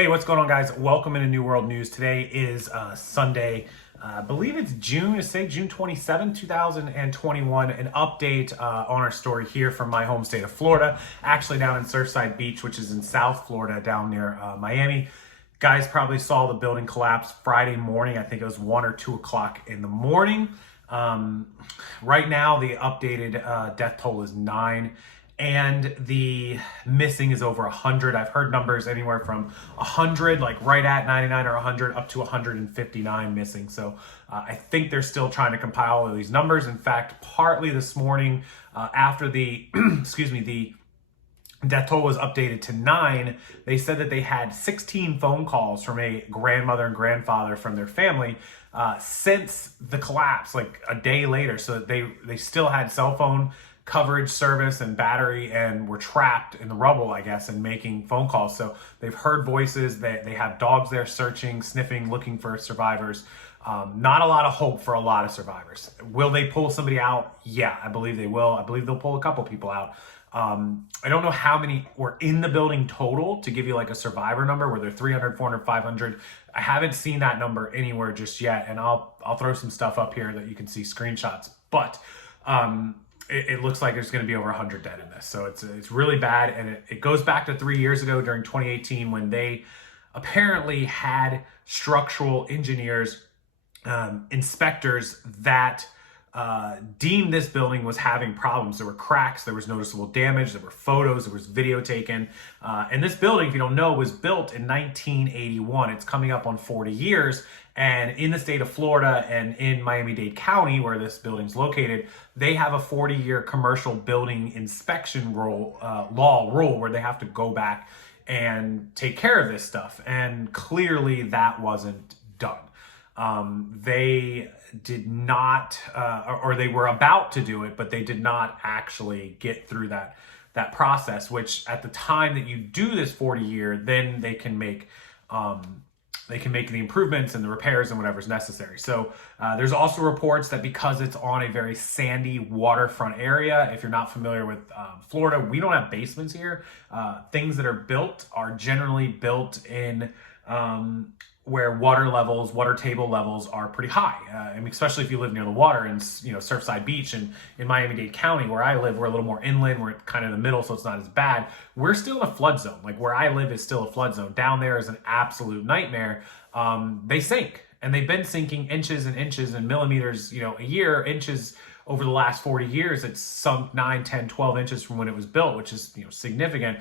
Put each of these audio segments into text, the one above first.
Hey, what's going on, guys? Welcome into New World News. Today is Sunday. I believe it's June 27, 2021. An update on our story here from my home state of Florida, actually down in Surfside Beach, which is in South Florida, down near Miami. Guys probably saw the building collapse Friday morning. I think it was 1 or 2 o'clock in the morning. Right now, the updated death toll is 9. And the missing is over 100. I've heard numbers anywhere from 100, like right at 99 or 100, up to 159 missing. So I think they're still trying to compile all of these numbers. In fact, partly this morning, after the, the death toll was updated to 9, they said that they had 16 phone calls from a grandmother and grandfather from their family since the collapse, like a day later. So they still had cell phone coverage, service, and battery, and were trapped in the rubble, I guess, and making phone calls. So they've heard voices. They have dogs there searching, sniffing, looking for survivors. Not a lot of hope for a lot of survivors. Will they pull somebody out? Yeah, I believe they will. I believe they'll pull a couple people out. I don't know how many were in the building total to give you like a survivor number, whether 300, 400, 500. I haven't seen that number anywhere just yet, and I'll throw some stuff up here that you can see screenshots. But it looks like there's going to be over 100 dead in this. So it's really bad. And it goes back to 3 years ago during 2018 when they apparently had structural engineers, inspectors that deemed this building was having problems. There were cracks, there was noticeable damage, there were photos, there was video taken. And this building, if you don't know, was built in 1981. It's coming up on 40 years. And in the state of Florida and in Miami-Dade County, where this building's located, they have a 40-year commercial building inspection law rule where they have to go back and take care of this stuff. And clearly that wasn't done. They did not, or they were about to do it, but they did not actually get through that process, which at the time that you do this 40-year, then they can make the improvements and the repairs and whatever's necessary. So there's also reports that because it's on a very sandy waterfront area, if you're not familiar with Florida, we don't have basements here. Things that are built are generally built in where water table levels are pretty high. I mean, especially if you live near the water in Surfside Beach and in Miami-Dade County, where I live, we're a little more inland, we're kind of in the middle, so it's not as bad. We're still in a flood zone. Like where I live is still a flood zone. Down there is an absolute nightmare. They sink, and they've been sinking inches and inches and millimeters, a year, inches over the last 40 years. It's sunk 9, 10, 12 inches from when it was built, which is significant.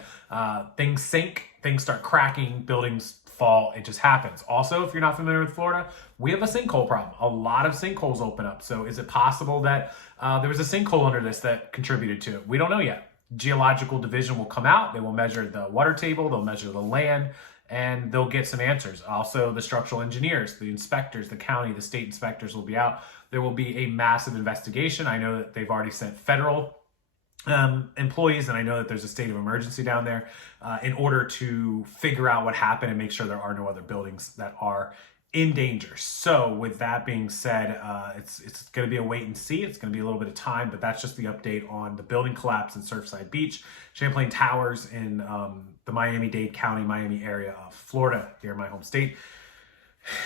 Things sink, things start cracking, buildings fall. It just happens. Also, if you're not familiar with Florida, we have a sinkhole problem. A lot of sinkholes open up. So is it possible that there was a sinkhole under this that contributed to it? We don't know yet. Geological division will come out. They will measure the water table. They'll measure the land, and they'll get some answers. Also, the structural engineers, the inspectors, the county, the state inspectors will be out. There will be a massive investigation. I know that they've already sent federal employees, and I know that there's a state of emergency down there in order to figure out what happened and make sure there are no other buildings that are in danger. So with that being said, it's going to be a wait and see. It's going to be a little bit of time, but that's just the update on the building collapse in Surfside Beach, Champlain Towers in the Miami-Dade County, Miami area of Florida, here in my home state.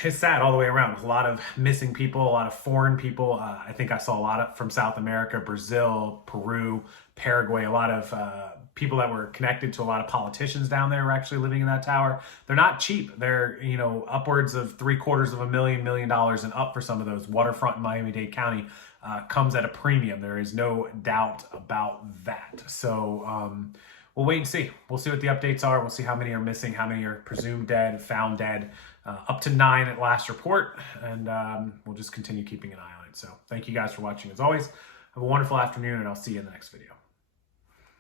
It's sad all the way around. A lot of missing people, a lot of foreign people. I think I saw a lot from South America, Brazil, Peru, Paraguay, a lot of people that were connected to a lot of politicians down there were actually living in that tower. They're not cheap. They're, upwards of $750,000 million and up for some of those. Waterfront in Miami-Dade County comes at a premium. There is no doubt about that. So we'll wait and see. We'll see what the updates are. We'll see how many are missing, how many are presumed dead, found dead. Up to 9 at last report, and we'll just continue keeping an eye on it. So thank you guys for watching as always. Have a wonderful afternoon, and I'll see you in the next video.